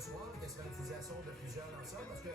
ce soir, quelle sera l'utilisation de plusieurs lanceurs, parce que